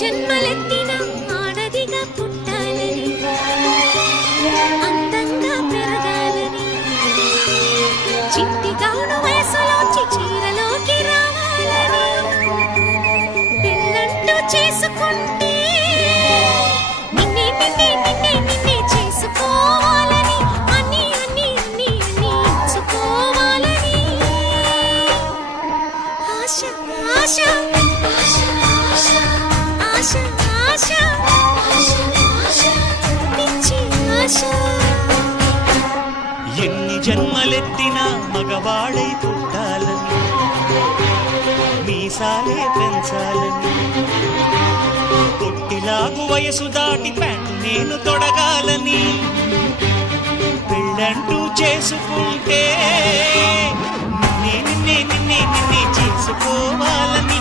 జన్మలెత్తిన ఆడదిగా పుట్టాలని, అందంగా పెరగాలని, చిట్టి గౌను వయసులోంచి చీరలోకి రావాలని, పెళ్ళంటూ చేసుకుంటే నిన్నే నిన్నే నిన్నే నిన్నే చేసుకోవాలని, అన్ని అన్ని అన్ని అన్ని ఇచ్చుకోవాలని ఆశ ఆశ ఆశ ఆశ ఆశ పిచ్చి ఆశ. ఎన్ని జన్మలెత్తినా మగవాడై పుట్టాలని, మీసాలే పెంచాలని, పొట్టిలాగు వయసు దాటి ప్యాంటు నేను తొడగాలని, పెళ్ళంటూ చేసుకుంటే నిన్నే నిన్నే నిన్నే నిన్నే చేసుకోవాలని